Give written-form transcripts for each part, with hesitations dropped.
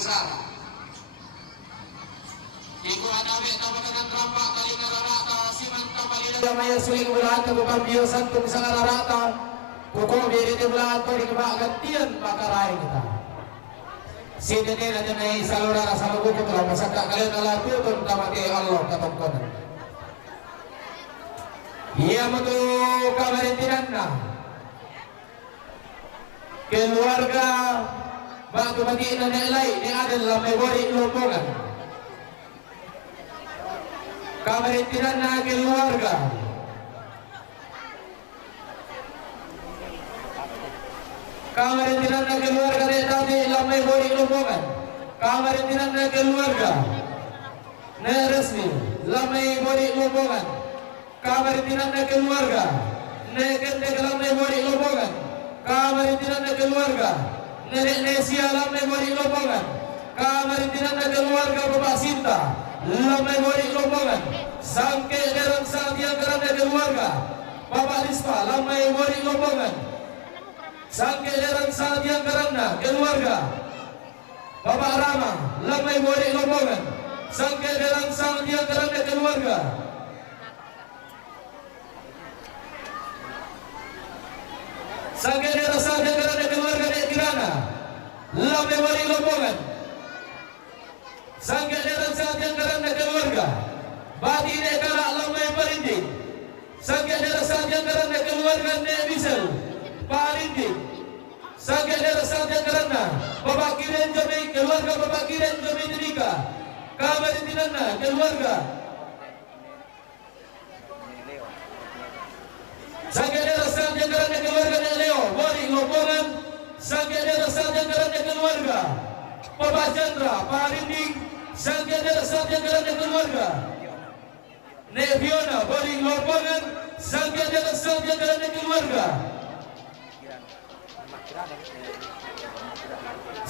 besar. Iku adawi tawanan rampak kali nararata siman kapalila maya suling belahan bukan biosan tung sangararata kuko beri di belahan to di kebagantian pakarai kita. Sini na dinay salura sa lugo ko lang masaka kalian ala tutun tamati Allah katongkonan. Iya matu kamarintinan na keluarga batu bagi na nilai ni adalah mewari lombongan. Kamarintinan na keluarga kamarintinan na keluarga ni tadi lamai bori lombongan. Kamarintinan na keluarga na resmi lamai bori lombongan. Kamarintinan na keluarga na gende lamai bori lombongan. Kamarintinan na keluarga na Indonesia lamai bori lombongan. Kamarintinan na keluarga Bapak Sinta lamai bori lombongan. Sangke derang santiang kerana keluarga Bapak Rispa lamai bori lombongan. Sangke derang santiang kerana keluarga Bapak Rama lamai bori lombongan. Sangke derang santiang kerana keluarga Sangke derang santiang kerana keluarga Nek Kirana lamai bori lombongan. Sangke derang santiang kerana keluarga Bati Nek Karak lamai parinding. Sangke derang santiang kerana keluarga Nek Bisel parinding. Sangke derang santiang kerana Bapak Kiren Jomi keluarga Bapak Kiren Jomi Dedika. Kamarintinana keluarga Sangke derang santiang kerana keluarga Nek Leo bori lombongan. Sangke derang santiang kerana keluarga Bapak Chandra parinding. Sangke derang santiang kerana keluarga Nek Fiona bori lombongan. Sangke derang santiang kerana keluarga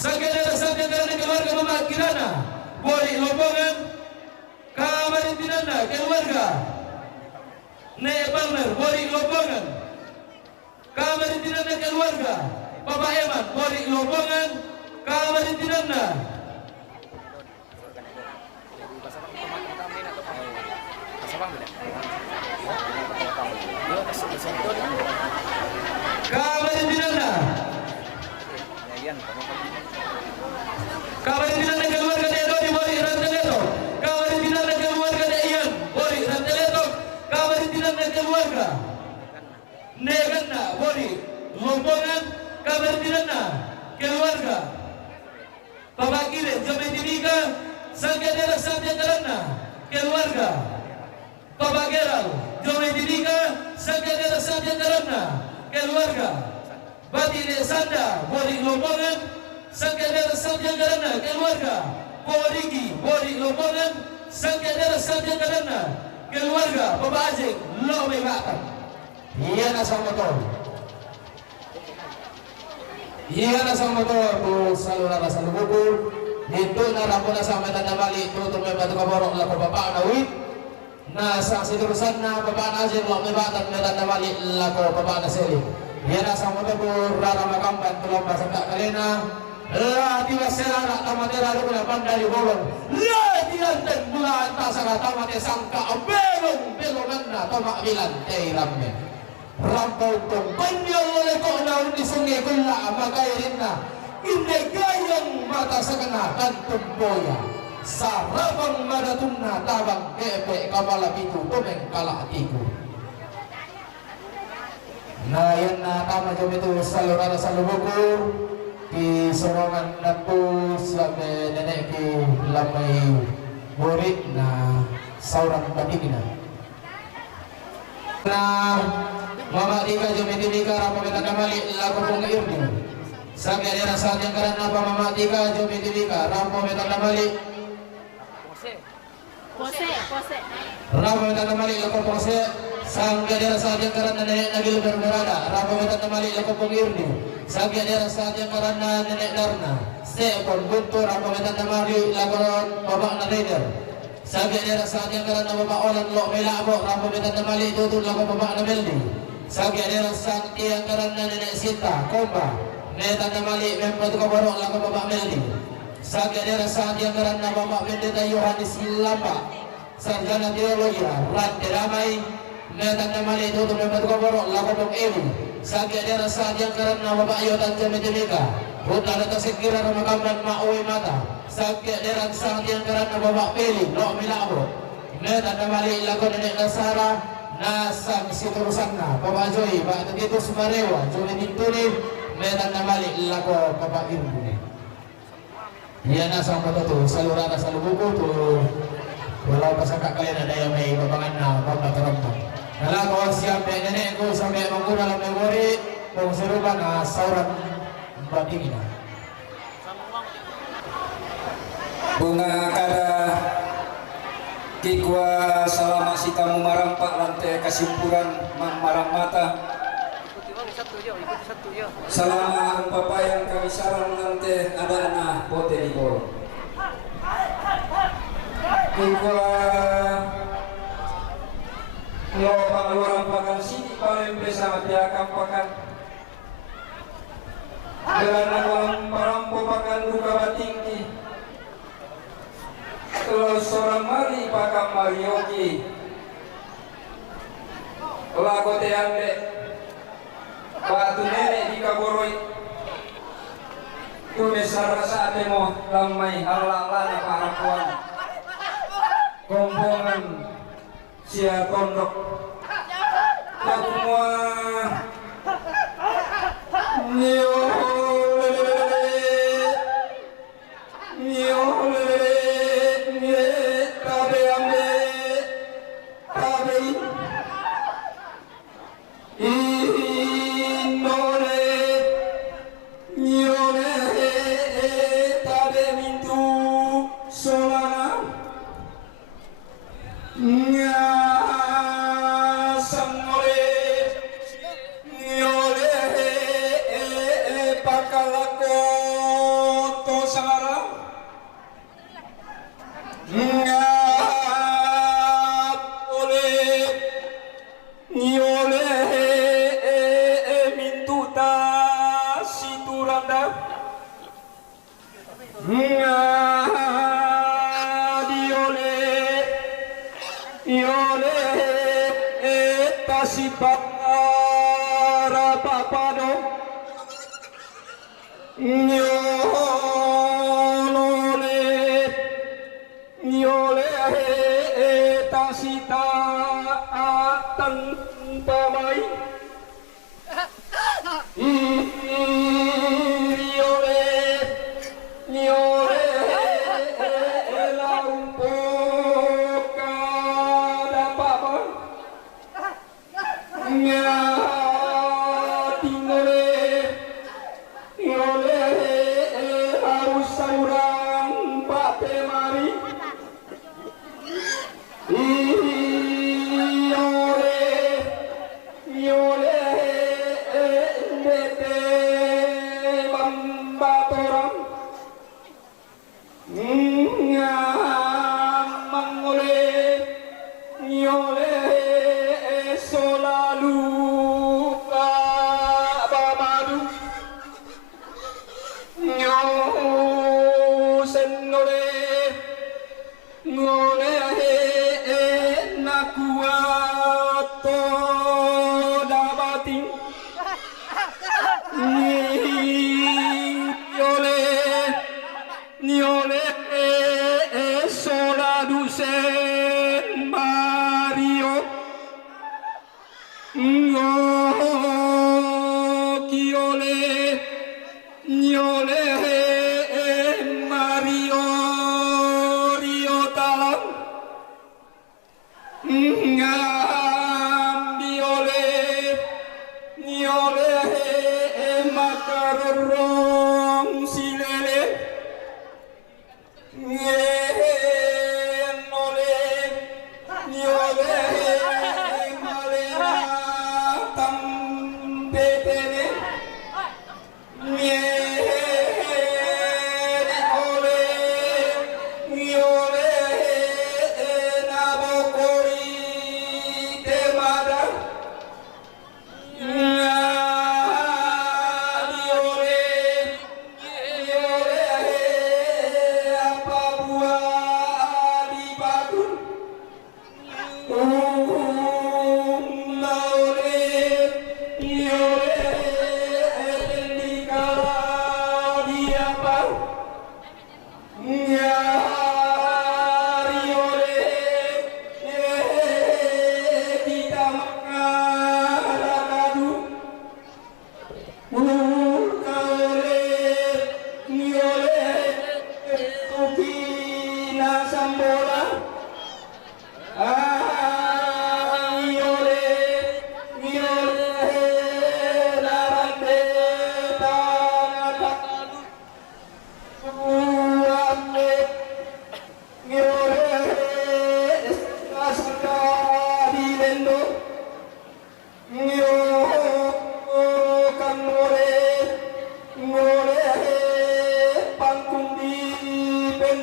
Sangke derang santiang kerana keluarga Mama Kirana bori lombongan. Kamarintinana keluarga Nek Balmer bori lombongan. Kamarintinana keluarga Bapak Eman bori lombongan. Kamarintinana Kamarintinana Kamarintinana keluarga Nek Dodi bori Ranteleto. Kamarintinana keluarga Nek Ian bori Ranteleto. Kamarintinana keluarga Nek Ganda bori lombongan. Kamarintinana keluarga Bapak Kire Jomi Timika. Sangke derang santiang kerana keluarga Bapak Geral Jomi Timika. Sangke derang santiang kerana keluarga Bati Nek Sanda bori lombongan. Sangke derang santiang kerana keluarga Borigi bori lombongan. Sangke derang santiang kerana keluarga Bapak Ajeng Lome Bakar. Iya nasang motor. Iya nasang motor tu salura rasa lugu. Itu narapo na sa tanda balik tutup may batu kaborong lako Bapak Nawit. Na sa siturusan na Bapak Najir Lome Bakar may tanda balik lako Bapak Nasili. Iya nasang motor tu rara makamban tulong basang kalena. Tiba serara tamatera rukuna pandari bolong. Tianten bulan tasara tamate sangka belongan na tamak bilan teiramnya. Rampau tong konyol oleh kau naun di sungai gula makairin na. Indai gayang mata sakana dan tempoya. Sarabang madatunna tabang kepe kapala pitu tumeng kala atiku. Nah yan na tama jom itu salurana salubuku di sorongan napu sampai nenek ki lamai murid na saurang batigina. Nah Mama Tika jom itu Tika apa kita kembali laku pengirni. Sampai ada saat yang karena apa Mama Tika jom itu Tika rampo kita kembali. Pose. Rampo kita kembali laku pose. Sampai ada saat yang karena nenek Nabil berberada. Rampo kita kembali laku pengirni. Sampai ada saat yang karena nenek Darna. Sepon buntu rampo kita kembali laku Bapak Narider. Sampai ada saat yang karena Bapak Olan Lok Melabok rampo kita kembali itu laku Bapak Nabildi. Sagi ada sakti yang karena nenek Sinta Komba Neta namali membuat kabarok laku Bapak Meldi. Sagedera saat yang karena Bapak Pendeta Yohanes Lamba Sarjana Teologi Ranti Ramai Metan Namali itu membantu Borok Lakopok Ebu Sagedera saat yang karena Bapak Yotan Jametemika Hutan atas sekira Ramakamran Ma'ui Mata Sagedera saat yang karena Bapak Peli Lok Milabo Metan Namali Lakon Nenek Nasara Nasang Siturusanna Bapak Joy Pak Tegitu Sumarewa Juli Bintuni Metan Namali Lako Bapak Irbu iya na sama to saluran salubuko to wala pa sa kalian ada yang may babangan na pagbatarong nalagaw siya nenek ko sa may manguna lang memori kung siruban na sauran batingin bunga kada kikwa selama si tamu marampak lantai kesimpulan marang mata selama papayang kami sarang nanti ada anak pote di bawah kikwa lo pangaluran pakan sini paling bersama dia kampakan dengan alam parampo pakan duka batinggi kalau seorang mari pakan marioki lagu teambe batu nenek di kaboroi tu besar rasa demo lamai halalane parapuan kombongan sia tondok semua nio tabe ambe tabe Mario Rio Talam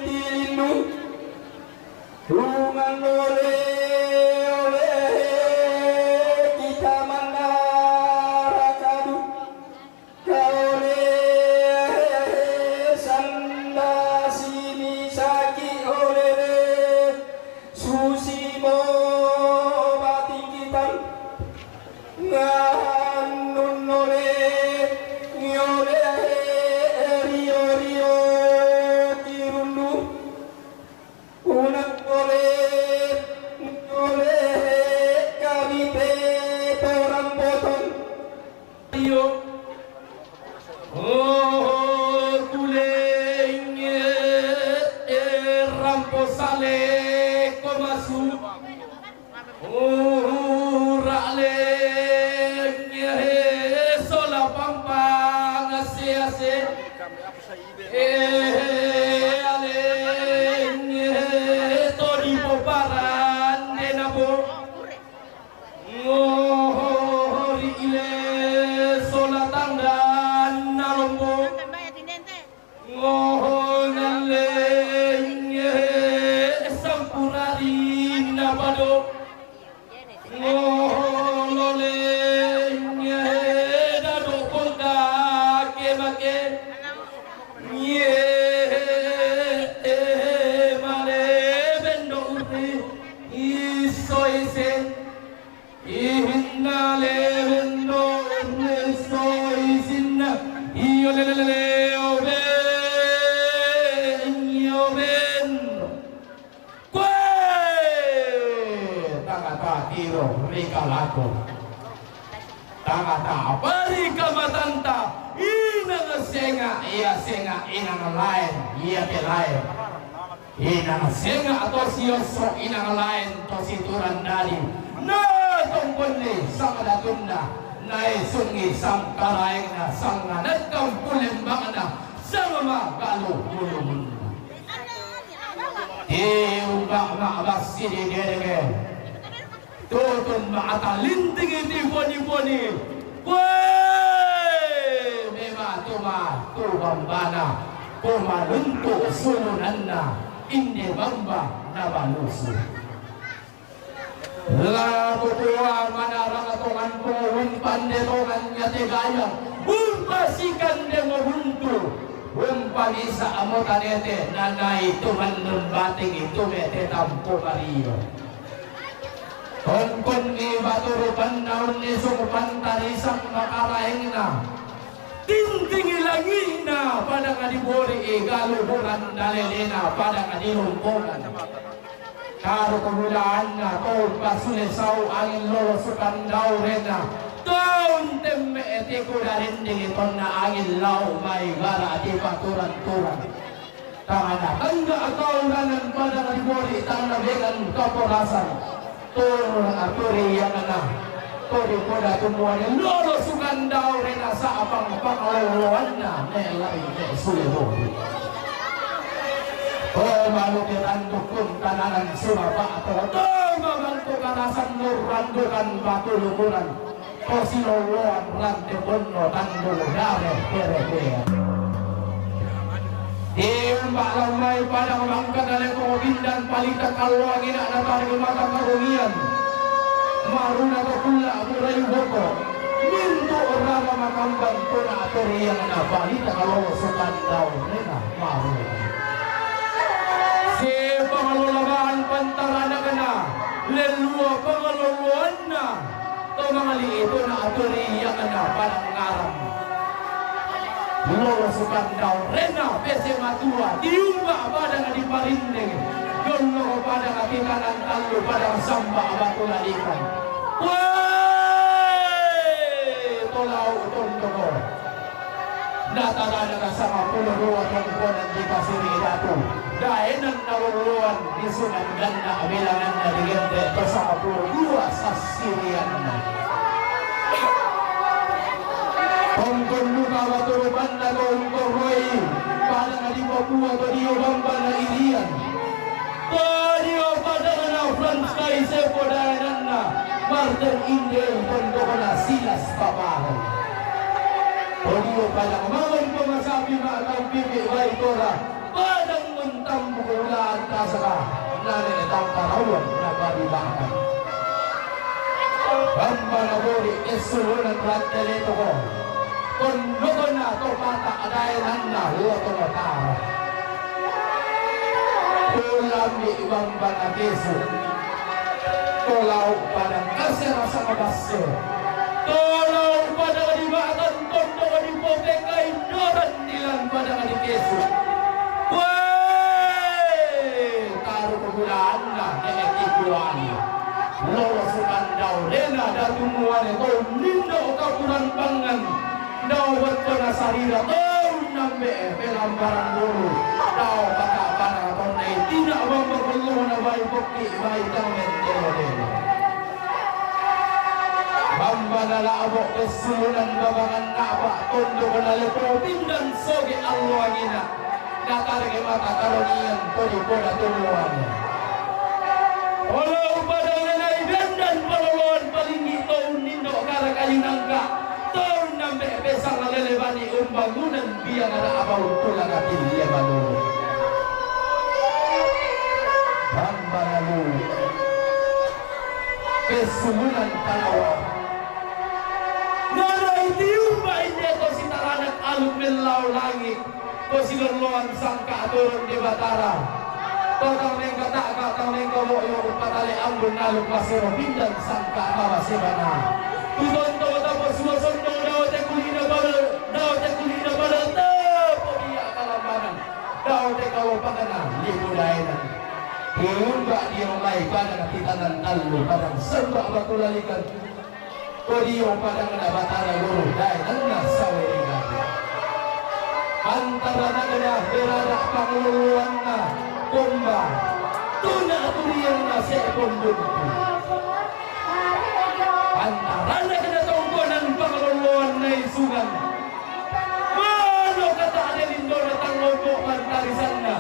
tilinu Lungan oleh kita manarakadu kaoleh sanda sini saki oleh susi mo bating kita nganun oleh ngoleh rio rio kirundu unak oleh kami orang potong rio oh kuleng ramposale komasu oh rale sola pampa ngase ase ale tori poparan denabo ngori ile sola tanggan nalombo ngonale sampurari nabado ngolole dado polda kemake ye male bendo urri isoisen ihnale bendo isoisen iyolele oben kwe tangata tiro rika lako tangata barika matanta inang senga iya senga inang lain iya te lain inang senga atau siosok inang lain to situran dari na tongkonni sang datunda nai sungi sang karaengna sang nadkam kulembangna sama galu mulun Tiubang makbasi di derege Tutun mata linting iti poni-poni Weh Mema tuma Tubambana Kuma luntuk sununanna Inde bamba nabalusu Lalu tuang manarang atongan pohon pandetongan nyate gayang Umpasikan demo huntu Umpamisa amo tanete nanay tumanun bating itu mete tampo kariyo Kon ni baturupan naon ni sumupan tarisang makaraing na Tinting ilangin na pada kadibori igaluhuran dalelena pada kadilumpungan Karo kemulaan na tol pasulesaw angin lolosukan daw rena Taon temme etiko darin dingiton na angin lau may gara ati paturan-turan Tangana tangga akaunanan pada kadibori tangga vegan kaporasan Tur aturi yang na Todi poda tumuan lolosukan daw rena sa apang pangaluluan na Nelay ne sulihori Oh malukiran dukun tananan sumapa atau Mamanto karasan nurandukan batu lumuran Kosilowan rante bono tandul dare kere-kere Mbak lamai pada mengangkat oleh kobindan palita kaluangin anak tarik mata karunian Maruna kepula murai boko Mintu orang makamban puna aturi yang anak palita kalau sukan daun rena maruna Si pengelolaan pantarana kena Lelua pengelolaan na Tumangali itu na aturi yang kena pada ngarang Lolosukan daun rena pese matua Diumba pada ngadi parindeng Dolo pada ngati kanan talu pada samba batu lalikan Weh Tolau tontoko Natalana sama puluh tongkonan di pasiri datu Daenan nawuluan di sunan ganda bilangan dari gente bersama puluh sasirian Tongkon luka waturupan na tongkon roy Pada nga di Papua Todio bamba na irian Todio pada na Franz Kaisepo daenan na Martin Indel tongkon na Silas Papahan Todio pada nga mamang pumasabi maatang pipi Vaitora Padang mentambuk nanin itang karawan na balibakan. Bamba na buri isunan rante nito ko. Kung luto na ito mata adayanan na luto na tao. Tulam ni ibang banagiso. Tulaw pa ng kasira sa kabaso. Tulaw pa ng kanibatan. Tondo kanipote kay Noran nilang pa ng kanikiso. Wey! Taro kegulaan na neekikuan. Lawa sukandau lena datumuan ito. Nindo kapuran pangan. Dawat ko na sarira. Nambe pelambaran dulu. Daw baka para tonay. Tidak mamagulungan na bayi bukti. Bayi tamen delo-delo. Bamba na laabok kesulunan babangan naba. Tondo ko na lepo. Pindan soge alwangina. Natarge mata karonian. Todi ko na tumuan. Walau pada nanay dan paluluan palinggi tahun nindo kara kayu nangka. Tahun nambe besar lelebani bangunan biang ada abau tulang atil dia baluru. Bamba lalu kesulunan talawa. Narai tiuba inde ko sitaranak aluk melau langit. Ko silurluan sangka turun di batara. Totang neng kata neng kobo yo patale ambun naluk masero pindan sangka bawa sebana. Tuton to tapo suason do daw te kulina bala tapo dia kalambanan. Daw te kawo pagana libu dainan. Hingga dia mai pada titanan talu padang serba batulalikan. Kodio padang na batara guru dainan na saweriga. Antara nagana berada panguluan na Kumba, tuna turian na sa ikumbunto. Antaran na kinatungkon ng pangaluluan na isungan. Mano kataanilindo na tangoto pantarisan na.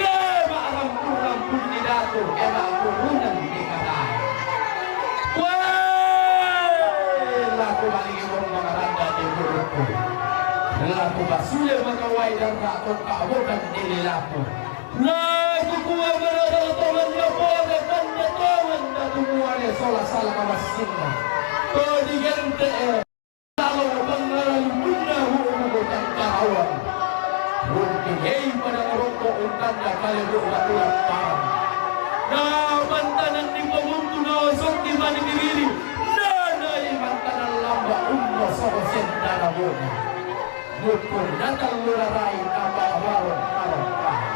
Kaya maarampunan pundidato, kaya maakurunan di katahan. Laku malingin mong mga randa di buruko. Laku basule magaway ng ratong kaawokan nililapo. Lagu kuwa manatalatawan niya po ang kanyatawan na tumuwane sola sala kamasinna. Kodigente lalo pangalan muna huumugot ang kahawan. Runtingay panangarong ko untan na kalibu katulad parang. Namantanan ni pamunto na osok di manibirili. Nanay mantanan lamba unno sa kosenta na muna. Mukun natang luraray na maawaron parang parang.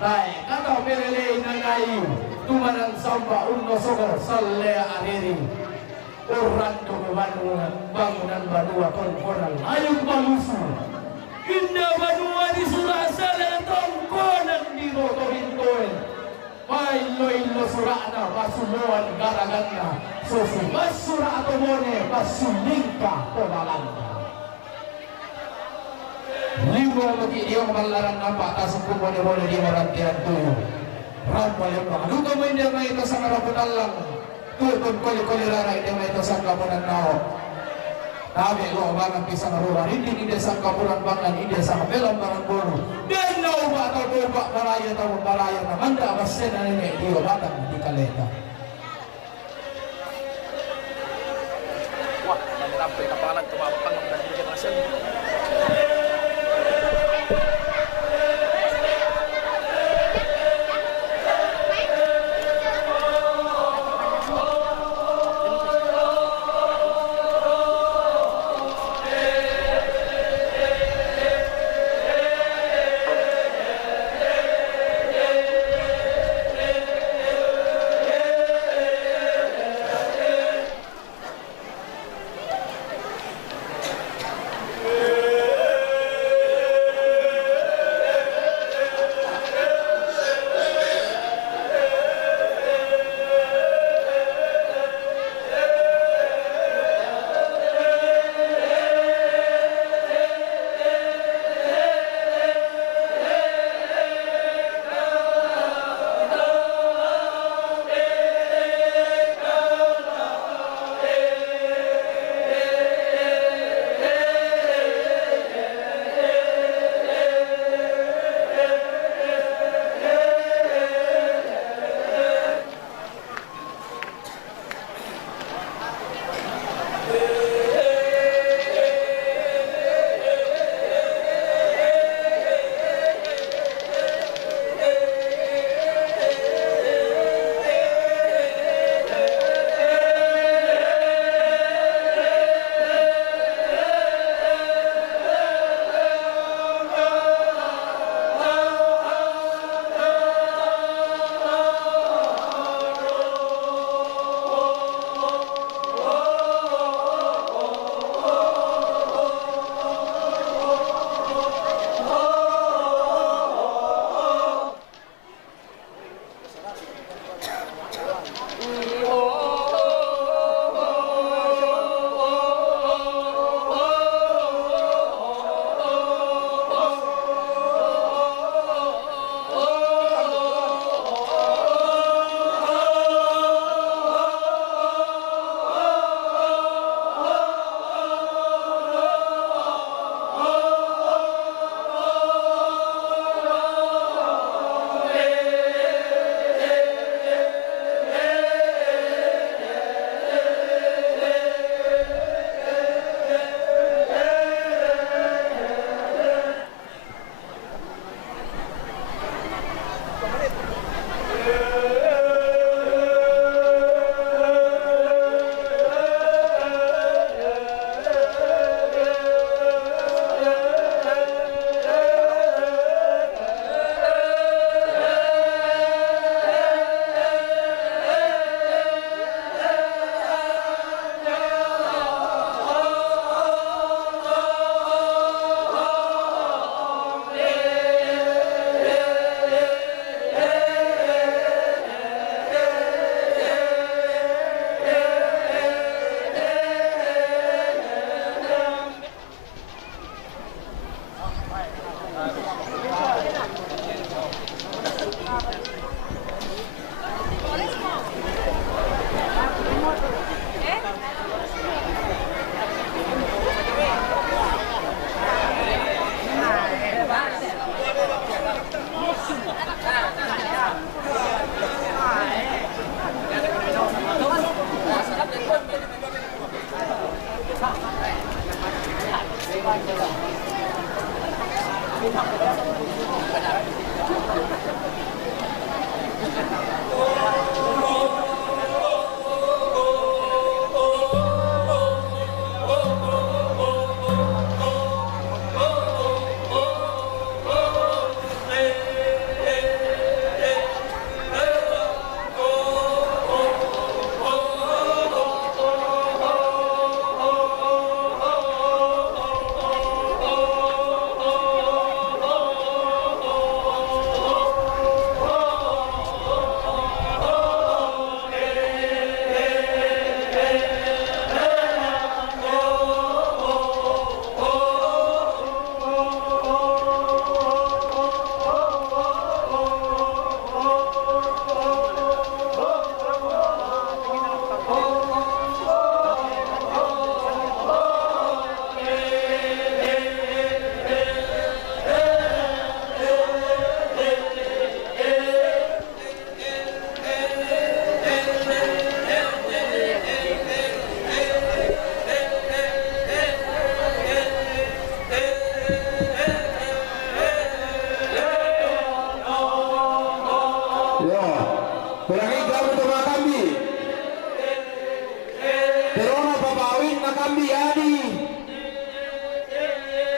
Dai kata perele nanai tumanan samba unno sokor salle ariri urando bangunan banua tongkonan ayo balusu indah banua di surasala tongkonan di motorintoen pai loilo surana basumoan garaganna sosu basura atomone basulingka podalanta Libo bagi dia kebalaran nampak tak sempur boleh dia merantiran tuh. Rampal yang aduh main dia main itu sama raput alang. Tuh koli rarai dia main itu sama kapuran nao. Tapi lo bangan pisang ruah ini desa kapuran bangan ini desa belam bangan boru. Dan nao atau buka baraya namanda basen ini dia batang di kalenda. Wah, dari rampai kapalan tumapang dan generasi.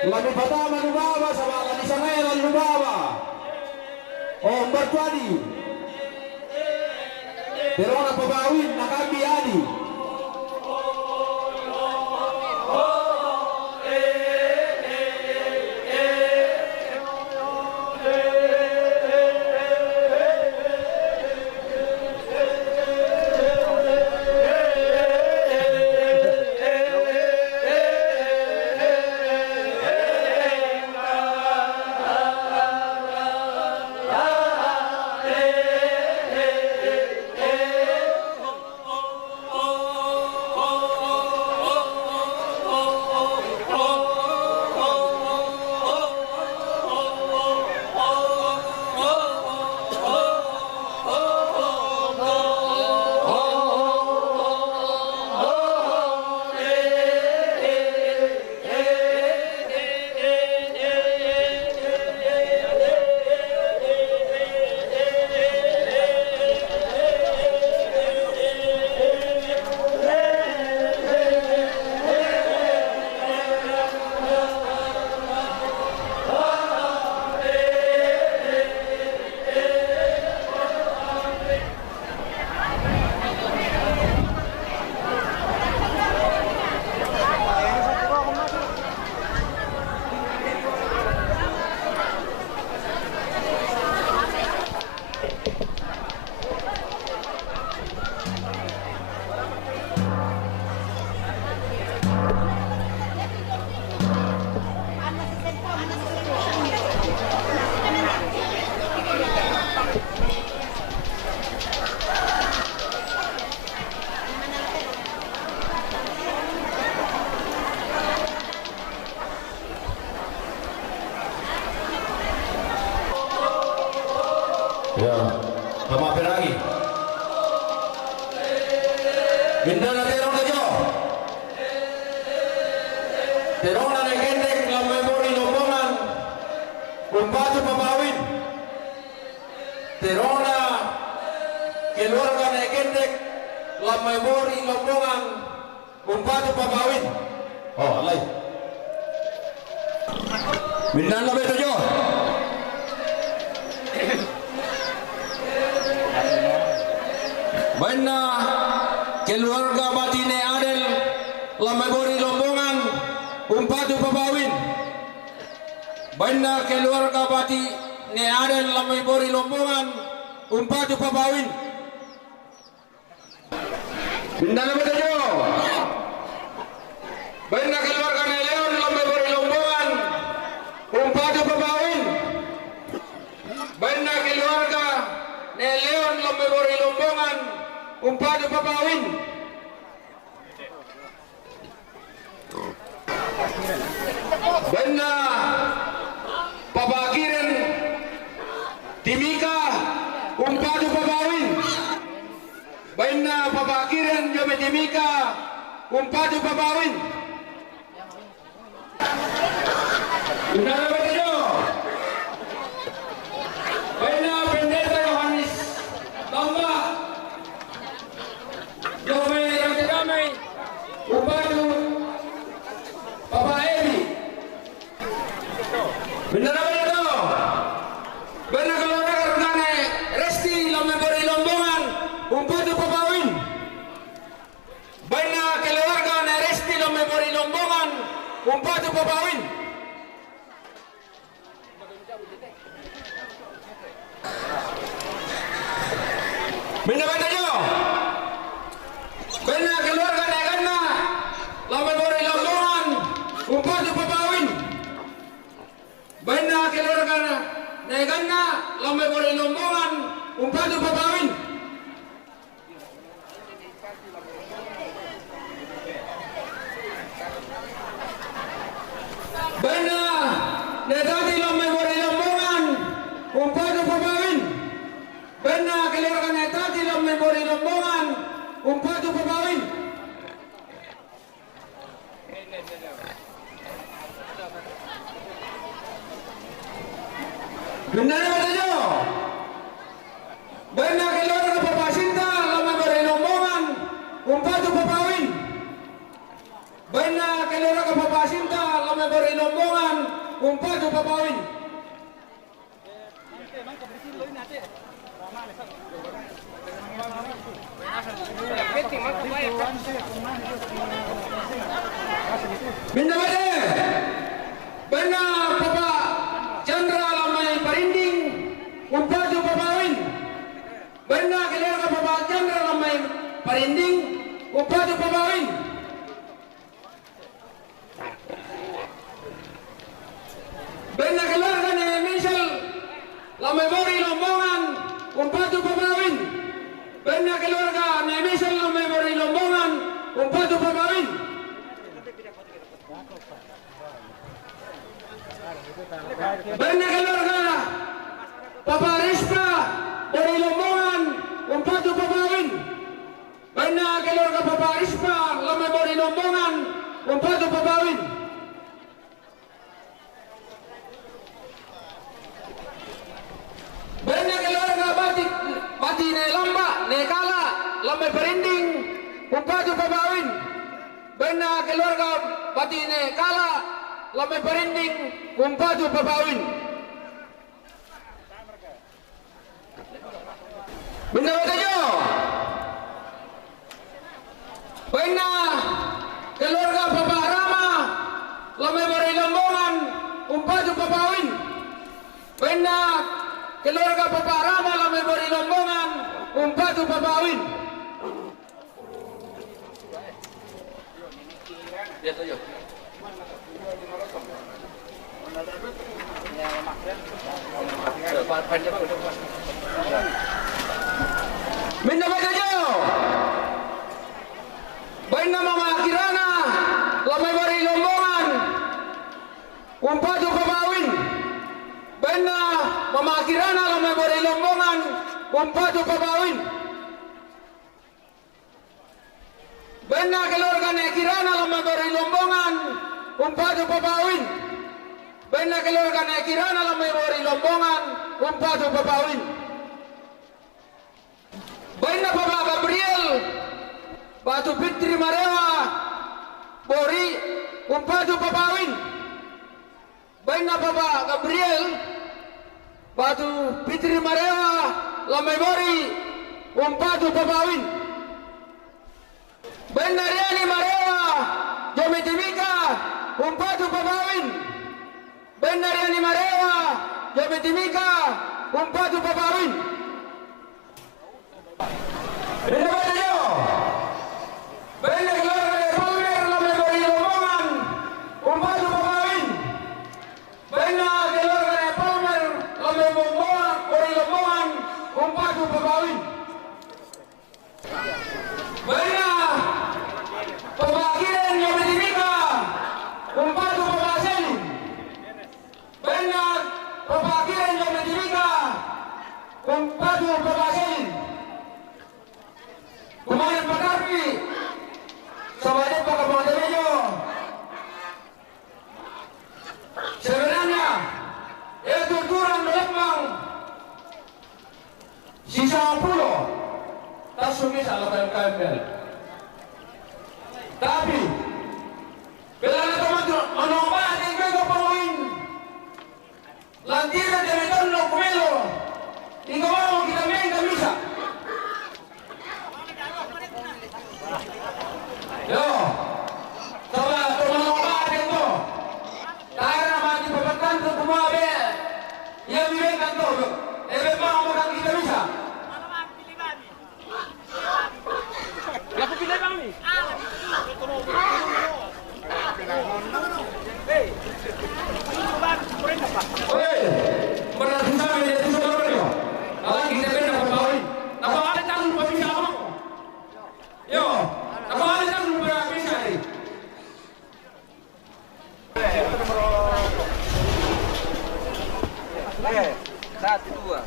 Lalu pertama lubawa sama di sana yang lubawa. Oh bertuadi. Terona pabawin nakambi adi. Ya, sama lagi. Bintana terong aja. Terong na nekendek lamay mori lombongan. Kumpatu pabawin. Terong na keluarga nekendek lamay mori lombongan. Kumpatu pabawin. Oh, alay. Bintana labay aja. Baina keluarga batine Adel lamabori lombongan umpatu pabawin. Baina keluarga batine Adel lamabori lombongan umpatu pabawin. Bintana betul. Baina keluarga Leon lamabori lombongan umpatu pabawin. Baina keluarga Leon lamabori lombongan umpadu pabawin. Benda pabakiran Timika umpadu pabawin. Benda pabakiran Jome Timika umpadu pabawin. Benar apa tidak? Benar pendeta Yohanes Tambah Jomei Raja Damai Upadu Bapak Edi. Benar apa tidak? Benar keluarga Karunane Resti Lomebori Lombongan Upadu Bapak Win. Benar keluarga Resti Lomebori Lombongan Upadu Bapak Win. Benar apa tidak? Benar keluarga Negana Lomebori Lombongan Upadu Bapak Win. Benar keluarga Negana Lomebori Lombongan Upadu Bapak Win. Benar Netati Lomebori Lombongan Upadu Bapak Win. Benar keluarga Netati Lomebori Lombongan Upadu Bapak Win. Benar apa tidak? Benar keluarga Bapak Sinta Lomebori Lombongan Upadu Bapak Win. Benar keluarga Bapak Sinta Lomebori Lombongan Upadu Bapak Win. Minta bade. Benar Bapak Chandra Lamai Parinding Upadu Bapak Win. Benar keluarga Bapak Chandra Lamai Parinding Upadu Bapak Win. Benar keluarga Michel Lomebori Lombongan Upadu Bapak Win. Benar keluarga Michel Lomebori Lombongan Upadu Bapak Win. Benar keluarga Bapak Rispa dari Lombongan Upadu Bapak Win. Benar keluarga Bapak Rispa Lomebori Lombongan Upadu Bapak Win. Benar keluarga Bati Nelamba Nekala Lomeberinding Upadu Bapak Win. Benar keluarga Bati Nekala Lomeberinding Upadu Bapak Win. Benar saja. Benar keluarga Bapak Rama Lomebori Lombongan Upadu Bapak Win. Benar keluarga Bapak Rama Lomebori Lombongan Upadu Bapak Win. Lihat aja. Minta saja. Benar Mama Kirana Lomebori Lombongan Upadu Bapak Win. Benar Mama Kirana Lomebori Lombongan Upadu Bapak Win. Benar keluarga Kirana Lomebori Lombongan Upadu Bapak Win. Benar keluarga Kirana Lomebori Lombongan Upadu Bapak Win. Benar Bapak Gabriel Batu Fitri Marewa Bori Upadu Bapak Win. Benar Bapak Gabriel Batu Fitri Marewa Lomebori Upadu Bapak Win. Benar Yani Marewa Jometimika Upadu Bapak Win. Benar Yani Marewa Jometimika Upadu Bapak Win. Benar saja. Benar keluarga Palmer Lomebori Lombongan Upadu Bapak Win. Benar keluarga Palmer Lomebori Lombongan Upadu Bapak Win. Benar Bapak Kiren Jometimika Upadu Bapak Selin. Benar Bapak Kiren Jometimika Upadu Bapak Selin. KML. Tapi bila teman-teman menolak tinggal ke poin lantiran dari tahun kumelo tinggal mau kita main tak bisa. Yo, coba menolak itu. Karena mati beban tu semua be. Yang bilang tu, mau makan kita bisa. Lapu pilih kami. Oi, berarti kami itu saudara yo. Alah kita benda pemain. Apa ada tanggung jawab bisa apa? Yo, apa ada tanggung jawab bisa ni? Satu dua.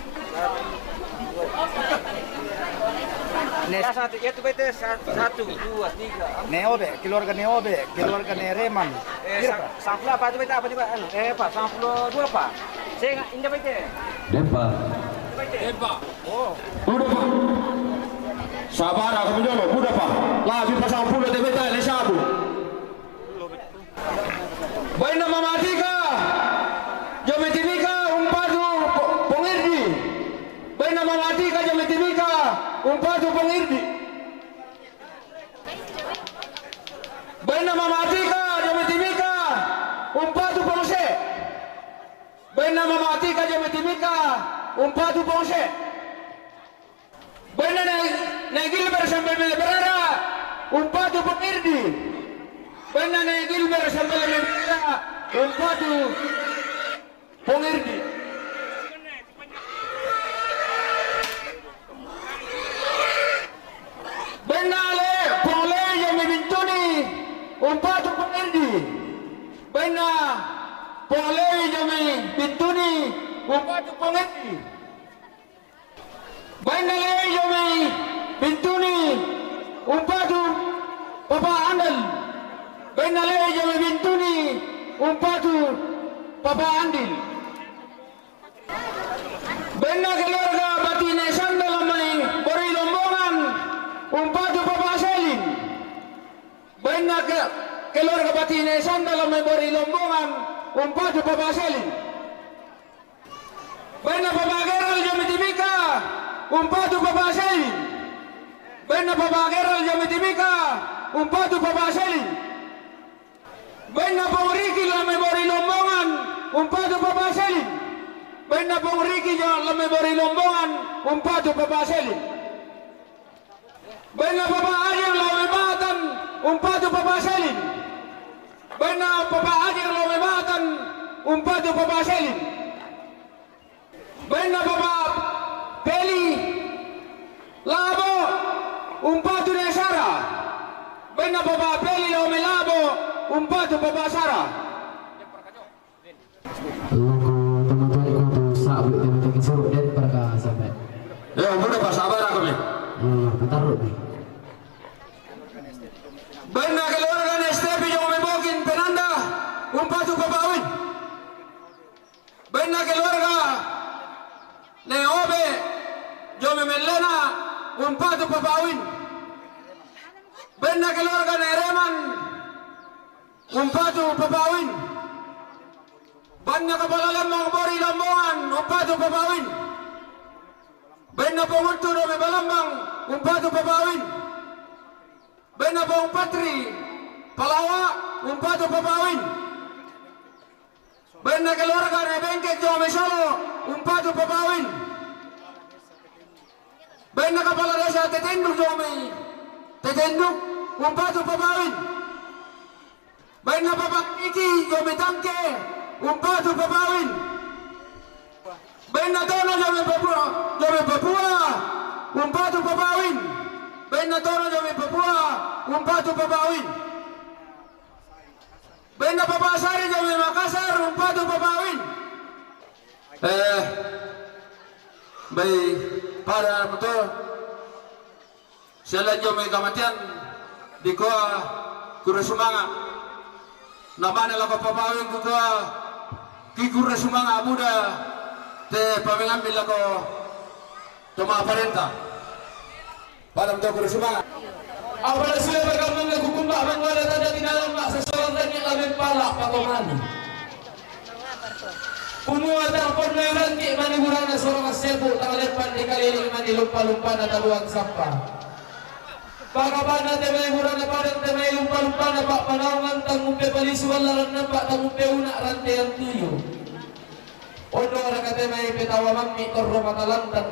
Satu itu bete satu dua tiga. Neobe, keluarga Neobe, keluarga Nereman. Sampul apa itu bete apa tiba? Pak, sampul dua pak. Saya indah bete. Dempa. Bete. Oh. Udah pak. Sabar aku menjolo. Udah pak. Lagi pasang puluh TBT le sabu. Baik nama matika. Jometimika umpatu pengirdi. Baik nama matika jometimika umpatu pengirdi. Baik nama matika jometimika umpatu pengse. Baik nama matika jometimika umpatu pengse. Baik negil bersambal berara umpatu pengirdi. Baik negil bersambal berara umpatu pengirdi. Benale pole yang membintuni umpatu pengirdi. Bena pole yang membintuni umpatu pengirdi. Benale yang membintuni umpatu papa andal. Benale yang membintuni umpatu papa andil. Bena keluarga batine sandal mai beri lombongan umpatu papa selin. Bena keluarga batine sandal mai beri lombongan umpatu papa selin. Bena papa geral jamitibika umpatu papa selin. Bena papa geral jamitibika umpatu papa selin. Bena penguriki mai beri lombongan umpatu papa selin. Bena penguriki mai beri lombongan umpatu papa selin. Bena papa ajar mai batan umpatu papa selin. Bena papa ajar mai batan umpatu papa selin. Bena papa peli labo umpatu nesara. Bena papa peli mai labo umpatu papa sara. Sabi teman-teman suruh dan perkah sampai. Ya, udah pas sabar aku nih. Taruh nih. Bena keluarga Nestepi yang membokin penanda umpatu papawin. Bena keluarga Neobe yang memelena umpatu papawin. Bena keluarga Nereman umpatu papawin. Bena kepala lembang bori lombongan umpatu papawin. Bena penguntu dome balambang umpatu papawin. Bena bong patri palawa umpatu papawin. Bena keluarga ne bengkek jome solo umpatu papawin. Bena kepala desa tetenduk jome tetenduk umpatu papawin. Bena bapak iki jome tangke umpatu papawin. Bena tono jome Papua umpatu papawin. Bena tono jome Papua umpatu papawin. Bena papa sari jome Makassar umpatu papawin. Baik para betul selain jome kamatian di koa Kurasumanga namanya lako papawin ku koa ki Kurasumanga muda te pamengambil lako toma aparenta Padang Toko Semangat. Apabila sila bergabung dengan kukumbak mengwala tanda tinalang mak seseorang rengit lamin palak pakomani. Kumuha tangkon na yung rangki manigurang na sorong asepo tangalepan di kaliling manilumpa-lumpa na taluang sampa. Pagkaban natin manigurang na padang tamay lumpa-lumpa na pak panawangan tangumpe palisuan laran na pak tangumpe una rante ang tuyo. Ondo na katemay pitawa mami torro matalantan.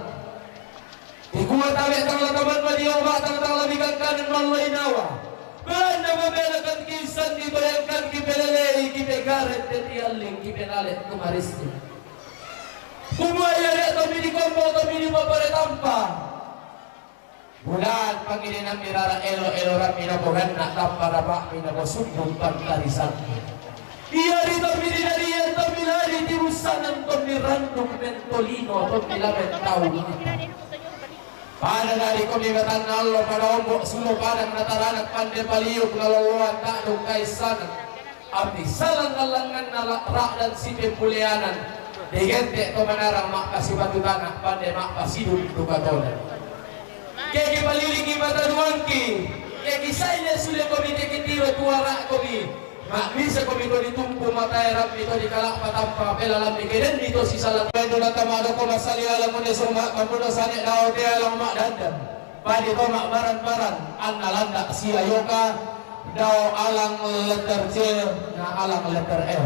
Ikuha tawik tang lataman madiyaw batang tang labigang kanan malay nawa. Banda mabelakan kisan dibayangkan kipelelei kipegaret tetialing kipenalet kumaristi. Kumaya lihat tomi di kombo tomi di papare tampa. Bulan panginin ang mirara elo ramina bogan na tampa rabak minabosubong pantarisan. Iya di tomi di nariyan tomi lari di busanan tomi randong mentolino tomi laben tau. Pada dari komibatan Allah pada ombok sulo padang nataranak pandai paliuk ngaloluan tak dong kaisanan abdi salang ngalangan rak dan sipe pulianan digentek to menarang mak kasih batu tanah pandai mak pasidup duka tonan keki palilingi mata duangki keki saya sudah komite kitiro tuarak komi mak bisa komito ditumpu mata erap itu dikalak patampa pelalam dikeden itu sisa lakukan itu nata mak doko masali alam muneso mak kampuno sanik nao dia alam mak dandan padi to mak baran-baran anna landa si ayoka dao alang letter C na alang letter L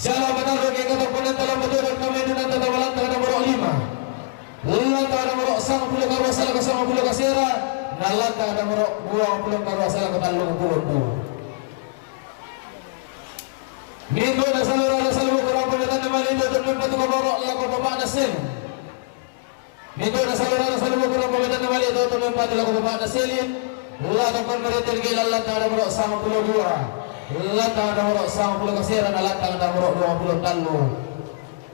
siapa betul rogi kata punan dalam betul dan kami itu nata tawalan terhadap borok 5 lanta ada borok sang puluh karwa salah ke sang puluh kasera nalanta ada borok 20 karwa salah ke talung puluh Minggu na salura na salubo kurang pagkatan naman ito tumim patukabaro lako baba na sil. Minggu na salura na salubo kurang pagkatan naman ito tumim patukabaro baba na silin. Latang konmeritil gilan lantang ada murok sama puluh 2. Lantang ada murok sama puluh kasira na lantang ada murok 20 talu.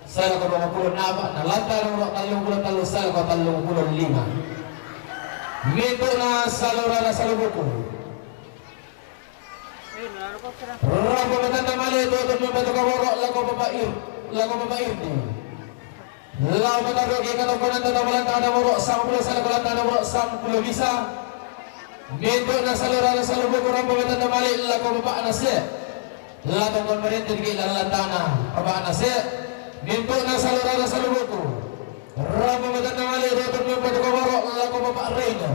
Saya ko 20 naba na lantang ada murok 30 talu saya ko 35. Minggu na salura na salubo ko. Rabu matanda mali itu untuk membantu kawarok lagu babair ni. Lagu matanda rogi kata konan tanda malanta ada morok 10 salah kolanta ada morok 10 bisa. Mintu na salura na salubo ko rabu matanda mali lagu bapak nasi. Lagu kon merente di lantana bapak nasi. Mintu na salura na salubo ko. Rabu matanda mali itu untuk membantu kawarok lagu bapak Reina.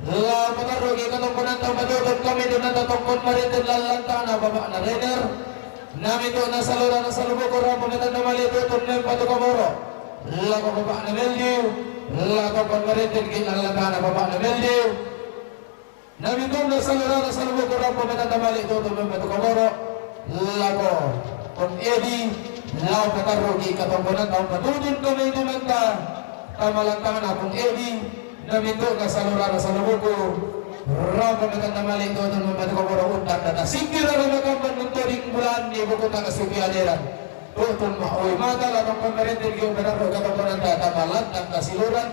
La patarogi katong kunantang madudod kami doon na tatongkon maritin lalantana baba na Renner namito na salura na salubo ko rin pamitan na malito tunnel patukamoro la ko baba na Meldiw la ko kon maritin lalantana baba na Meldiw namito na salura na salubo ko rin pamitan na malito tunnel patukamoro la ko kon Eddie la patarogi katong kunantang madudod kami doon na tamalantana kon Eddie namito na salura na salubuko rapa matanda mali ito ng mga kumuro utang data sikira na magamban ng turing bulan ni buko na kasubianeran tutun maoy mata lamang pamerintin yung ganaro katapunan data malantang kasiluran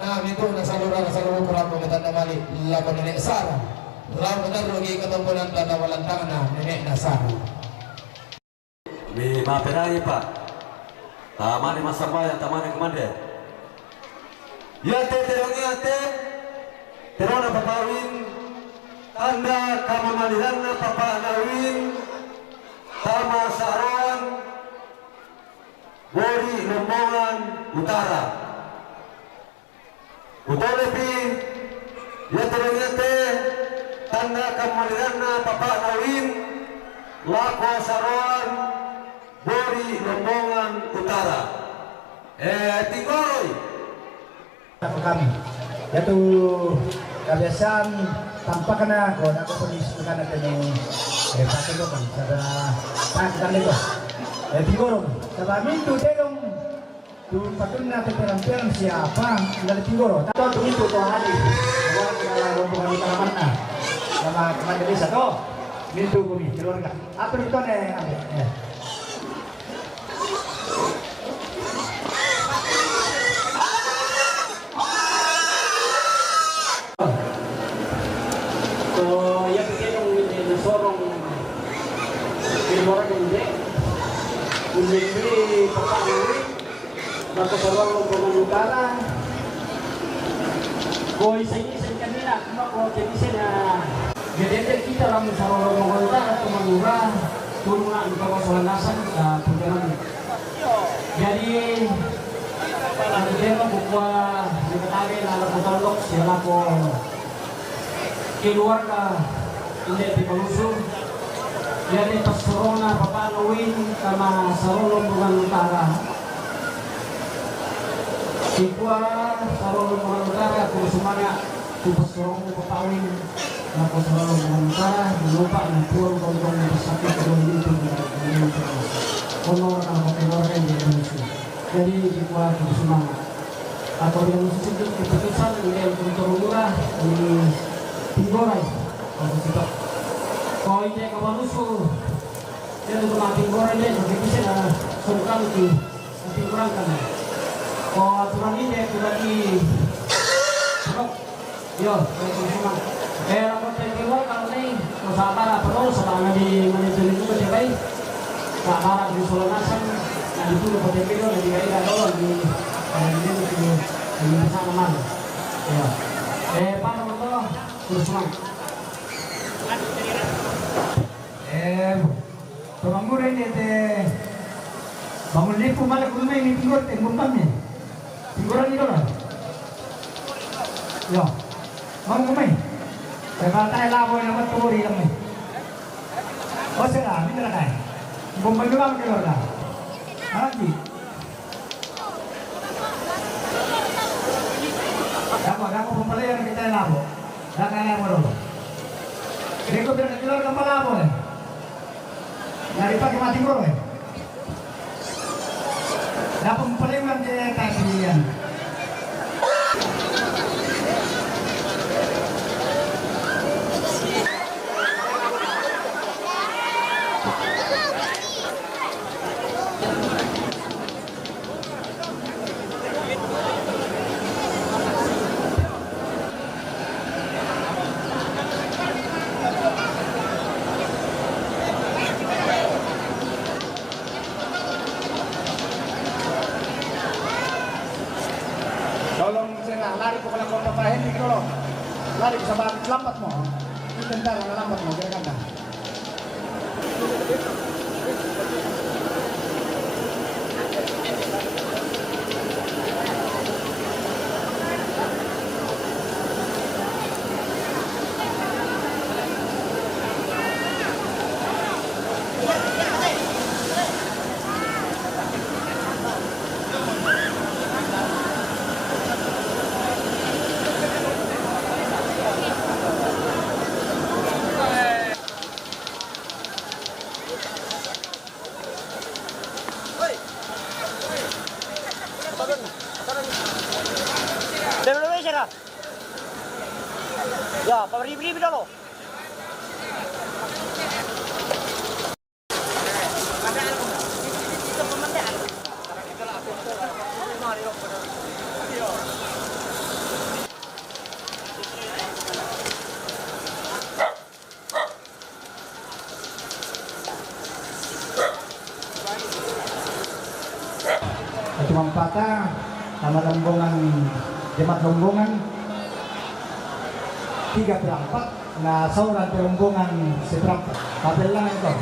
namito na salura na salubuko rapa matanda mali laban ni Sara rapa tarugi katapunan data malantang na ni Sara di maperangi pak tamani masambaya tamani komander yate terona papawin tanda kamamaliran papa nawin tama saron bori lombongan utara utolepi yate tanda kamamaliran papa nawin lako saron bori lombongan utara tingoroy kami yaitu kebiasaan tanpa kena kalau aku penisukan ada yang pakai dokan sada kita nego tingorong sada mintu dedong tu patutnya terang siapa dari tingorong atau tu mintu tuh hari buat dalam rombongan utara mana sama kemana desa tuh mintu kami keluarga apa itu nih Unjuri pertama ini maka seorang rombongan utara Kung isa-isa kanina, kumako, isa na ganyan kita lang sa mga at tumagura, tulong na ang pagkakalanasan sa pagkaman. Jadi, ang dito buka nagkatagay na nakatulog sila po kiluar ka hindi di palusog. Jadi pasuro na papanuin kama sarulong bukan utara. Ikwa sarulong bukan utara kung sumanya kung pasuro mo papawin na po sarulong bukan utara lupa na puro kong sakit kung dito honor ang pakiluar ka hindi palusog. Jadi ikwa kung sumanya atau yang sedikit keputusan yang terumurah di Tinggorai kalau kita kalau ini kalau musuh dia untuk Tinggorai dia jadi bisa dah sungkan di Tinggorai kan kalau aturan ini sudah di yo semua aku Tinggorai kalau ini sabar perlu selama di manajemen juga dia baik sabar di Solonasan nah itu dapat Tinggorai di daerah doang di ini bisa aman. Ya. Pak Noto, terus semangat. Pemanggur ini bangun lipu malah kumai ini tinggal tembungannya. Tinggalan itu lah. Ya. Bangun kumai. Sekarang labo yang dapat turun kami. Oh sudah, ini dah dah. Bomba juga keluar dah. Nanti. Dapat pembelian kita labo. Dah kaya dulu. Ini kau bilang keluar kapal labo ni. Dari pakai mati goro ni. Dapat pembelian dia kasihan. Lari ko lang kung papahin di ko. Lari ko sa bakit lambat mo. Itendar ang lambat mo, kira-kanda. Ya, beri dulu. Cuma patah sama rombongan jemaat rombongan 3 berangkat na sauran rombongan seberangkat kabel lang ito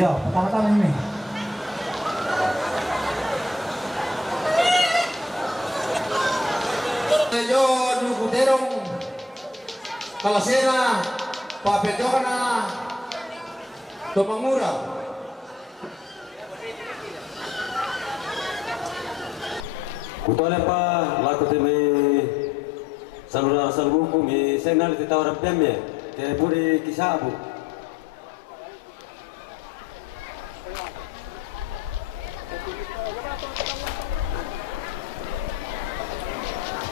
yo pertama-tama ini yo Nuguderong Kalasera Papedokana Tumangura Kutole pa laku teme salura salbuku mi senal ti tawra pemme te puri kisabu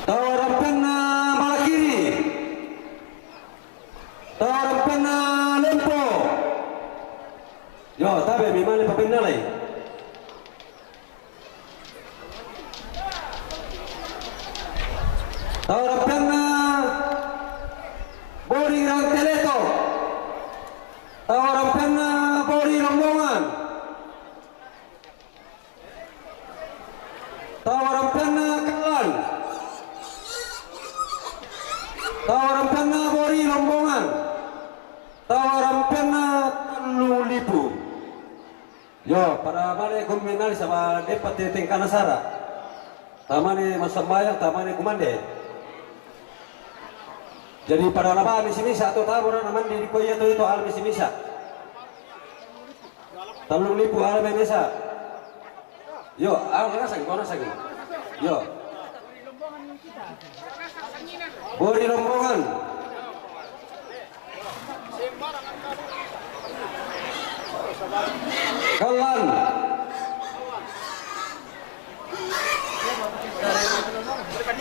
tawra penna malakiri tawra penna lempo yo tabe mi male papinna lai tawra penna bori rang teleto tawra penna bori rombongan tawra penna kalan Yo, para mane kuminali sama dapat titing kanasara. Tamane masambayang, tamane kumande. Jadi pada laba misi-misa atau tabur naman di koya itu al misi-misa. 3,000 al misa. Yo, nasagi, kono nasagi. Yo. Bori rombongan. Kawan.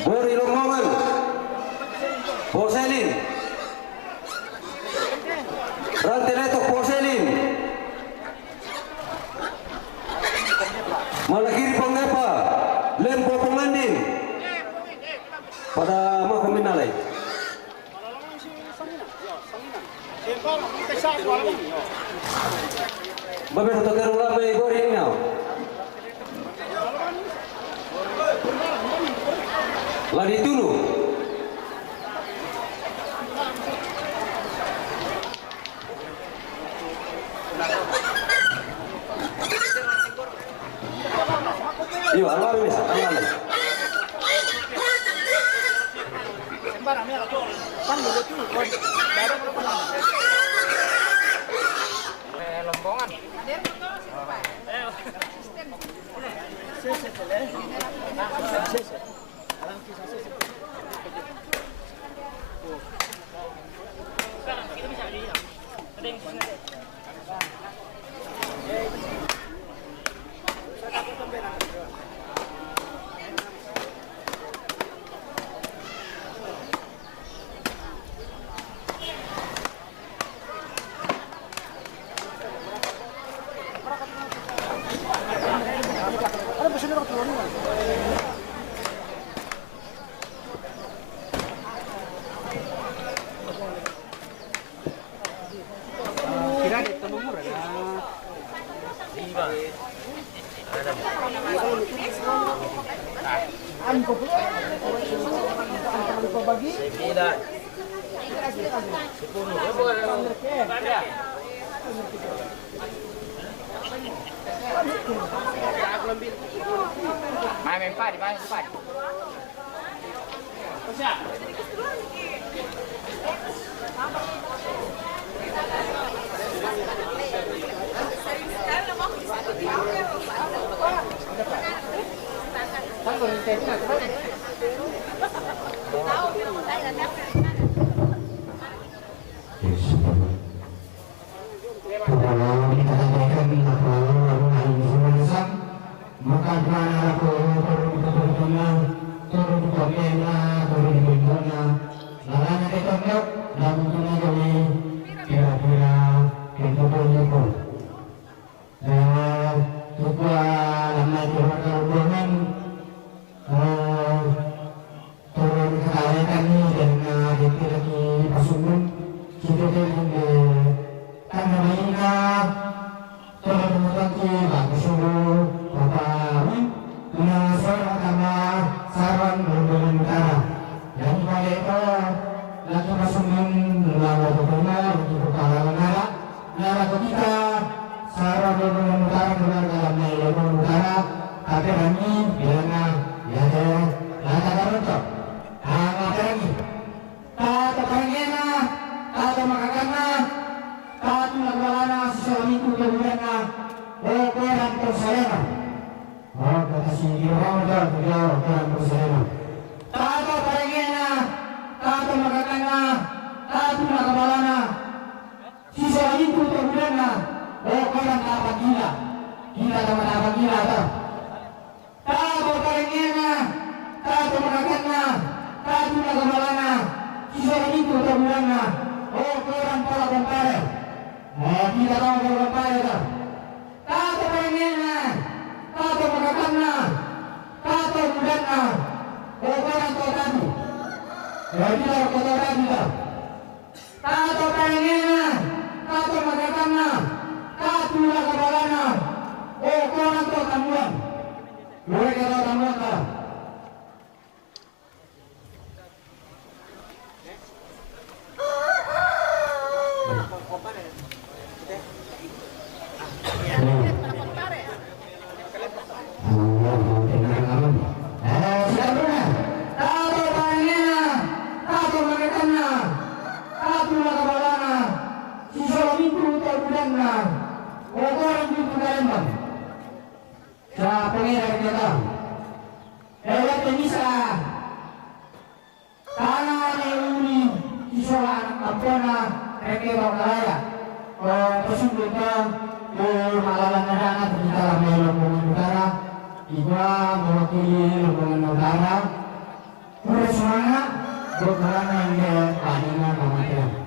Bori rombongan. Porselin. Rantireto porselin. Malakiri pangapa. Lempo pangandin. Pada mau kuminalay. Babero tokeru lamay goring now. Lari dulu. Yo, alwala bisa, alwala. Lombongan. Kira dito mo mura na. May empate, vai, empate. Grup mana yang dia paningan macam.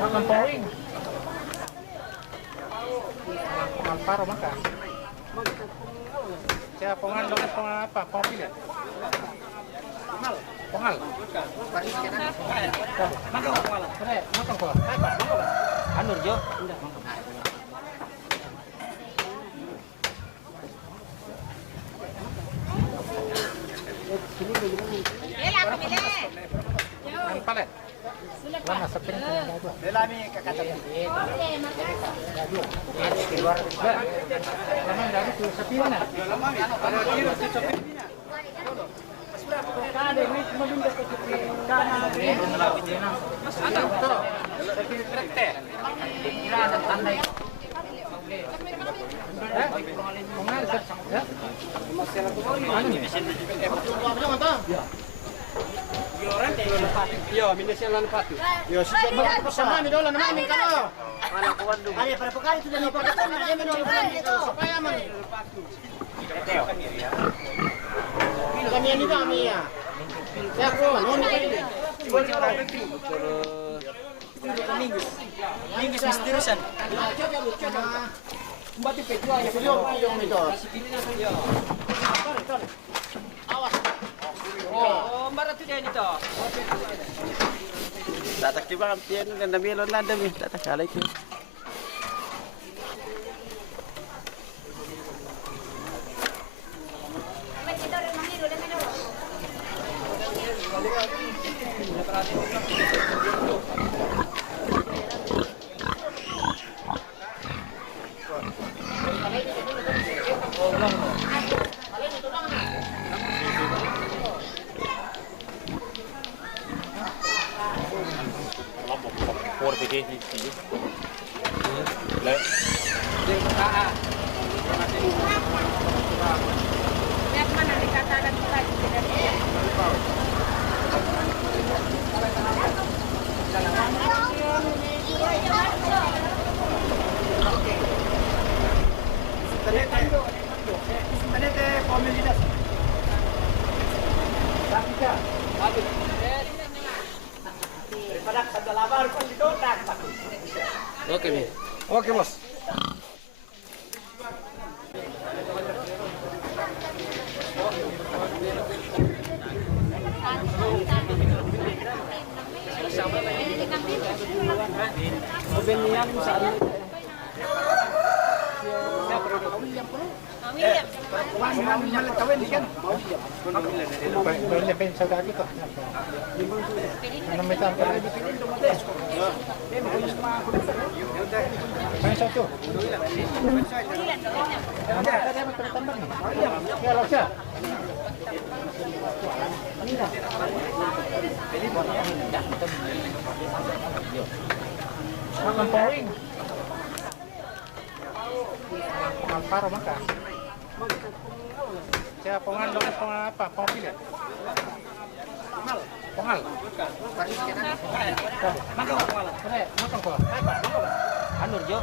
Makan poing. Paro maka. Siya pongal lo pongal apa? Pongal ya? Pongal. Makan pongal. Makan ko. Anur jo. Ang palet. Lama sa pinang dagwa. Delami kakatabi. Lama dagwa tu sa pina. Lama ano tiro sa pina. Kada ni mabinda ko kana malapit din na. Mas ano to? Sa pinrekte. Ira na tanday. Pongal sa. Ano ni? Yo, minesialan patu. Yo, siapa bersama ni dolan namin kalau. Mana kuan dulu. Ari para pekali tu dan pada kan dia minum itu supaya man. Kami ni kami ya. Saya ko non ni. Minggu misteriusan. Mbati petua ya yung itu. Awas. Oh, marah tu dia ni to. Datak di bang pian dan melon nada mi datak kala itu. Por pergi ni sih. Le. Yang mana dikatakan lagi Oke, Mi. Oke, Bos. Makan poing. Paro maka. Siya pongal lo pongal apa? Pongal ya? Pongal. Makan pongal. Makan ko. Anur jo.